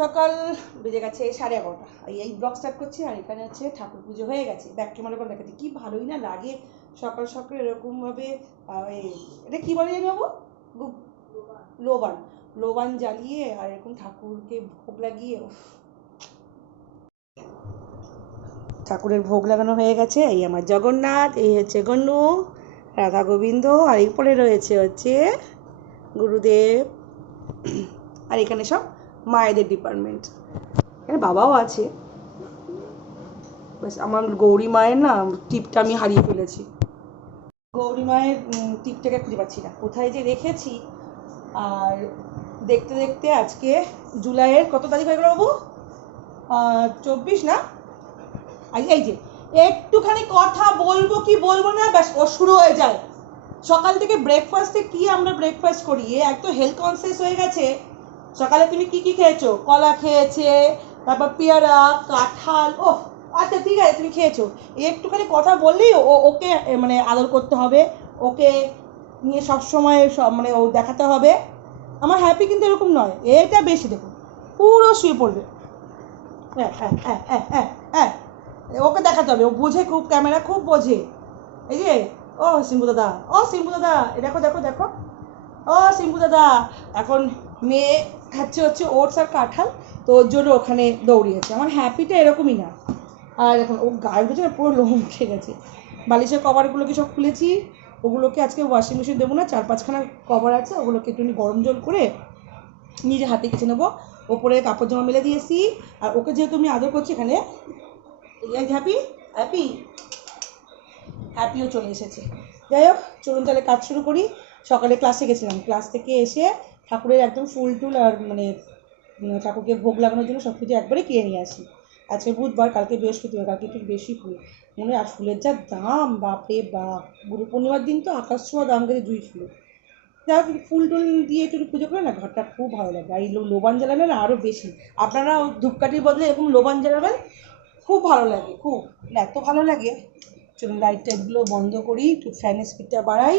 সকাল বেজে গেছে সাড়ে এগারোটা। এই এই ব্লগ স্টার্ট করছি আর এখানে হচ্ছে ঠাকুর পুজো হয়ে গেছে। ব্যাক ক্যামেরা করে দেখাচ্ছি। কি ভালোই না লাগে সকাল সকাল এরকমভাবে এটা কি বলে জানি বাবু? লোবান। লোবান জ্বালিয়ে আর এরকম ঠাকুরকে ভোগ লাগিয়ে। ঠাকুরের ভোগ লাগানো হয়ে গেছে। এই আমার জগন্নাথ, এই হচ্ছে গন্নু, রাধা গোবিন্দ, আর এরপরে রয়েছে হচ্ছে গুরুদেব। আর এখানে সব মায়েদের ডিপার্টমেন্ট এখানে বাবাও আছে। ব্যাস, আমার গৌরী মায়ের না টিপটা আমি হারিয়ে ফেলেছি। গৌরী মায়ের টিপটাকে খুঁজে পাচ্ছি না। কোথায় যে রেখেছি? আর দেখতে দেখতে আজকে জুলাইয়ের কত তারিখ হয়ে গেল বাবু? চব্বিশ না? এই এই যে, একটুখানি কথা বলব কি বলব না, ব্যাস, ও শুরু হয়ে যায়। সকাল থেকে ব্রেকফাস্টে কি আমরা ব্রেকফাস্ট করি? এ এত হেলথ কনসিয়াস হয়ে গেছে। সকালে তুমি কি কি খেয়েছো? কলা খেয়েছে, তারপর পেয়ারা, কাঁঠাল ও আচ্ছা ঠিক আছে, তুমি খেয়েছো। একটুখানি কথা বললেই ও, ওকে মানে আদর করতে হবে। ওকে নিয়ে সবসময় সব মানে ও দেখাতে হবে। আমার হ্যাপি কিন্তু এরকম নয়। এটা বেশি দেখুন পুরো শুয়ে পড়বে। হ্যাঁ হ্যাঁ হ্যাঁ হ্যাঁ হ্যাঁ হ্যাঁ ওকে দেখাতে হবে। ও বোঝে খুব, ক্যামেরা খুব বোঝে। এই যে, ও সিম্বু দাদা, ও সিম্বু দাদা দেখো দেখো দেখো। ও সিম্বু দাদা, এখন মেয়ে খাচ্ছে হচ্ছে ওটস আর কাঁঠাল, তো ওর জন্য ওখানে দৌড়িয়েছে আমার হ্যাপিটা এরকমই না। আর এখন ও গায়ের পেছনে পুরো লোম উঠে গেছে। বালিশের কভারগুলোকে সব খুলেছি। ওগুলোকে আজকে ওয়াশিং মেশিন দেবো না, চার পাঁচখানা কভার আছে, ওগুলোকে একটুখানি গরম জল করে নিজে হাতে কেচে নেব। ওপরে কাপড় জামা মেলে দিয়েছি। আর ওকে যেহেতু আমি আদর করছি, এখানে হ্যাপি হ্যাপি, হ্যাপিও চলে এসেছে। যাই হোক, চলুন তাহলে কাজ শুরু করি। সকালে ক্লাসে গেছিলাম। ক্লাস থেকে এসে ঠাকুরের একদম ফুল টুল আর মানে ঠাকুরকে ভোগ লাগানোর জন্য সব কিছু একবারে কিনে নিয়ে আসি। আজকে বুধবার, কালকে বৃহস্পতিবার কালকে একটু বেশি ফুল। মনে আর ফুলের যা দাম, বাপরে বাপ! গুরু পূর্ণিমার দিন তো আকাশ ছোঁয়া, দাম গেছে জুই ফুল। হোক, ফুল টুল দিয়ে একটু পুজো করে না, ঘরটা খুব ভালো লাগে। আর এই লোবান জ্বালালে না আরও বেশি। আপনারা ধূপকাঠির বদলে এরকম লোবান জ্বালাবেন, খুব ভালো লাগে, খুব। এত ভালো লাগে। চলুন লাইট টাইটগুলো বন্ধ করি, একটু ফ্যানের স্পিডটা বাড়াই।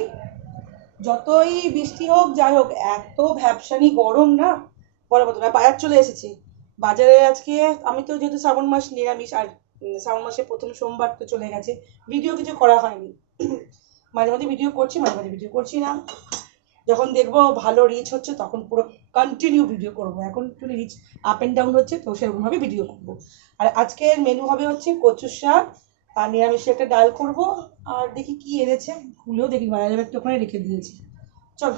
যতই বৃষ্টি হোক, যাই হোক, এত ভ্যাপসানি গরম না? বড় মতো বাজার চলে এসেছি। বাজারে আজকে আমি তো যেহেতু শ্রাবণ মাস নিরামিষ, আর শ্রাবণ মাসে প্রথম সোমবার তো চলে গেছে ভিডিও কিছু করা হয়নি। মাঝে মাঝে ভিডিও করছি, মাঝে মাঝে ভিডিও করছি না। যখন দেখব ভালো রিচ হচ্ছে, তখন পুরো কন্টিনিউ ভিডিও করব। এখন একটু রিচ আপ অ্যান্ড ডাউন হচ্ছে, তো সেরকমভাবে ভিডিও করব। আর আজকের মেনু হবে হচ্ছে কচুর শাক আর নিরামিষে একটা ডাল করব, আর দেখি কি এনেছে খুলেও দেখি বাজারে একটু ওখানে রেখে দিয়েছি। চল।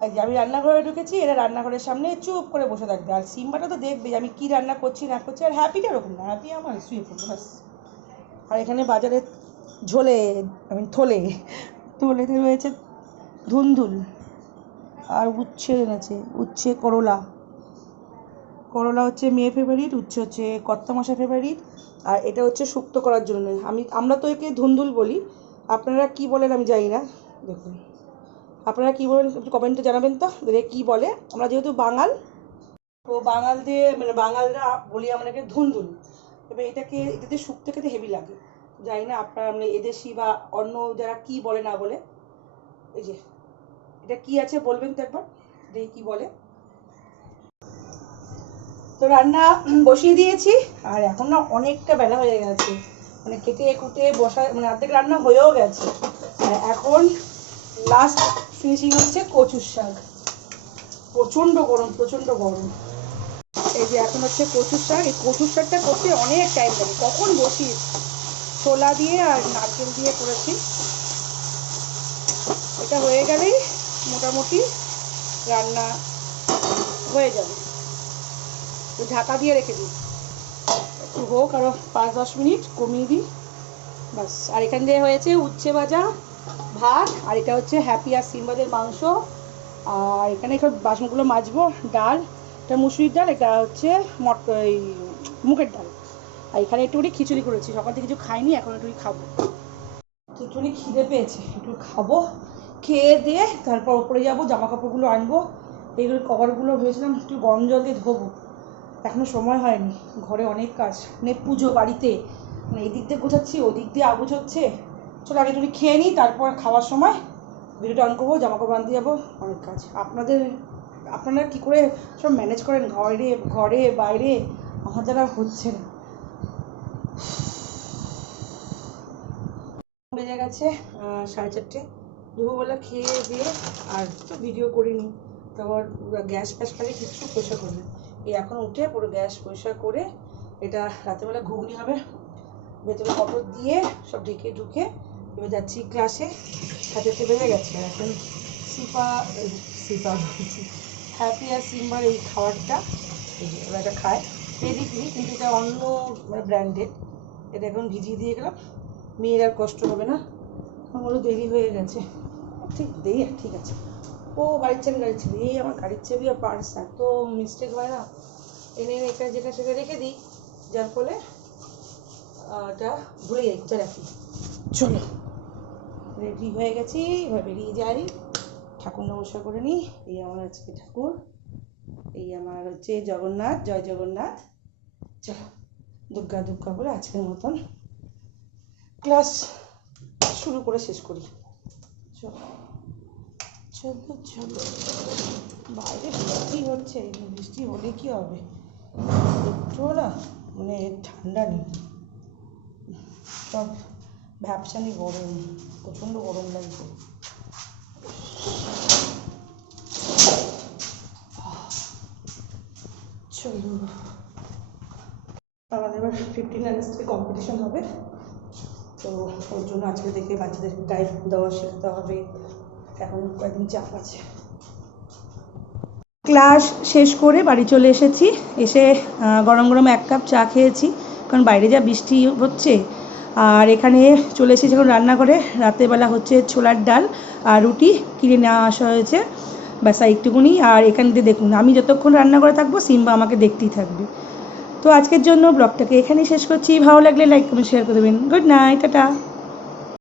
যে আমি রান্নাঘরে ঢুকেছি, এরা রান্নাঘরের সামনে চুপ করে বসে থাকবে। আর সিম্বাটা তো দেখবে আমি কি রান্না করছি, না করছি, আর হ্যাপিটা ওরকম না, হ্যাপি আমার শুয়ে পড়বে, ব্যাস। আর এখানে বাজারে ঝোলে আমি থলে, থলেতে রয়েছে ধুন্দুল, আর উচ্ছে এনেছে, উচ্ছে করলা। করলা হচ্ছে মেয়ে ফেভারিট উচ্ছে হচ্ছে কর্তা মশা ফেভারিট আর এটা হচ্ছে শুক্তো করার জন্য। আমি, আমরা তো একে ধুন্দুল বলি। আপনারা কি বলেন আমি জানি না। দেখুন। আপনারা কি বলেন একটু কমেন্টে জানাবেন তো। কী বলে। আমরা যেহেতু বাঙাল, তো বাঙালদের মানে বাঙালরা বলি আমাদেরকে ধুন্দুল। এবার এটাকে, এটাতে শুক্তো খেতে হেভি লাগে। জানি না আপনারা মানে এদেশি বা অন্য যারা কি বলে না বলে। এই যে, এটা কি আছে বলবেন তো একবার? দেখি কি বলে। তো রান্না বসিয়ে দিয়েছি, আর এখন না অনেকটা বেলা হয়ে গেছে। মানে কেটে কুটে বসা মানে অর্ধেক রান্না হয়েও গেছে। আর এখন লাস্ট ফিনিশিং হচ্ছে কচুর শাক। প্রচণ্ড গরম প্রচণ্ড গরম। এই যে এখন হচ্ছে কচুর শাক। এই কচুর শাকটা করতে অনেক টাইম লাগে। কখন বসি ছোলা দিয়ে আর নারকেল দিয়ে করেছি। এটা হয়ে গেলেই মোটামুটি রান্না হয়ে যাবে। ঢাকা দিয়ে রেখে দিই। একটু হোক আরও পাঁচ, দশ মিনিট কমিয়ে দিই। বাস আর এখান দিয়ে হয়েছে উচ্ছে ভাজা, ভাত, আর এটা হচ্ছে হ্যাপি আর সিম্বাদের মাংস। আর এখানে সব বাসনগুলো মাজবো, ডাল, এটা মুসুরির ডাল, এটা হচ্ছে মট, এই মুগের ডাল। আর এখানে একটুখানি খিচুড়ি করেছি, সকাল থেকে কিছু খাইনি, এখন একটুখানি খাব। একটুখানি খিদে পেয়েছে, একটু খাব, খেয়ে দিয়ে তারপর ওপরে যাব জামা কাপড়গুলো আনব এইগুলো কভারগুলো ভেবেছিলাম একটু গরম জল দিয়ে ধোবো। এখনও সময় হয়নি। ঘরে অনেক কাজ। মানে পুজো বাড়িতে। মানে এই দিক দিয়ে গোছাচ্ছি ওই দিক দিয়ে আগুছ হচ্ছে চলো আগে তুমি খেয়ে নিই, তারপর খাওয়ার সময় ভিডিওটা অন করব জামা কাপড় আনতে যাব, অনেক কাজ। আপনাদের, আপনারা কী করে সব ম্যানেজ করেন ঘরে ঘরে, বাইরে? আমার দ্বারা হচ্ছে না। বেজে গেছে সাড়ে চারটে। দুপুরবেলা খেয়ে দিয়ে আর তো ভিডিও করিনি। তারপর গ্যাস ফ্যাস খালি কিচ্ছু পরিষ্কার করিনি এই এখন উঠে পুরো গ্যাস পরিষ্কার করে এটা রাতেরবেলা ঘুগনি হবে। ভেতরে মটর দিয়ে সব ঢেকে ঢুকে এবার যাচ্ছি ক্লাসে সাথে সাথে বেজে গেছে এখন। সিপা সিপা হ্যাপি আর সিম্বার এই খাবারটা। ওরা এটা খায়। পেডিগ্রি কিন্তু এটা অন্য মানে ব্র্যান্ডেড এটা এখন ভিজিয়ে দিয়ে গেলাম। মেয়ের আর কষ্ট হবে না। আমারও দেরি হয়ে গেছে। ঠিক দেরি, ঠিক আছে। ও গাড়ির চাবি গাড়ির চাবি। এই আমার গাড়ির চাবি আর পার্স এত মিস্টেক হয় না? এনে এনে এখানে যেখানে সেখানে রেখে দিই যার ফলে এটা ভুলে যাই কোথায় রাখি। চলো। রেডি হয়ে গেছি এবার বেরিয়ে যাই। ঠাকুর নমস্কার করে নিই। এই আমার আজকে ঠাকুর। এই আমার হচ্ছে জগন্নাথ জয় জগন্নাথ। চলো দুর্গা দুর্গা করে আজকের মতন ক্লাস শুরু করে শেষ করি। চলো। চলো চলো। বাইরে বৃষ্টি হচ্ছে বৃষ্টি হলে কি হবে? একটুও না মানে ঠান্ডা নেই। সব ভ্যাপসানি গরম, প্রচণ্ড গরম লাগছে। চলো। আমাদের এবার ফিফটিন আগস্টে কম্পিটিশন হবে। তো ওর জন্য আজকে থেকে বাচ্চাদের টাইপ দেওয়া শেখাতে হবে। এখন কয়েকদিন চাপ আছে। ক্লাস শেষ করে বাড়ি চলে এসেছি। এসে গরম গরম এক কাপ চা খেয়েছি, কারণ বাইরে যা বৃষ্টি হচ্ছে। আর এখানে চলে এসেছি এখন রান্না করে রাতেরবেলা হচ্ছে ছোলার ডাল আর রুটি কিনে নেওয়া আসা হয়েছে। ব্যাস একটুকুনি। আর এখান দিয়ে দেখুন, আমি যতক্ষণ রান্না করে থাকব, সিম্বা আমাকে দেখতেই থাকবে। তো আজকের জন্য ব্লগটাকে এখানেই শেষ করছি। ভালো লাগলে লাইক, কমেন্ট শেয়ার করে দেবেন। Good night, tata.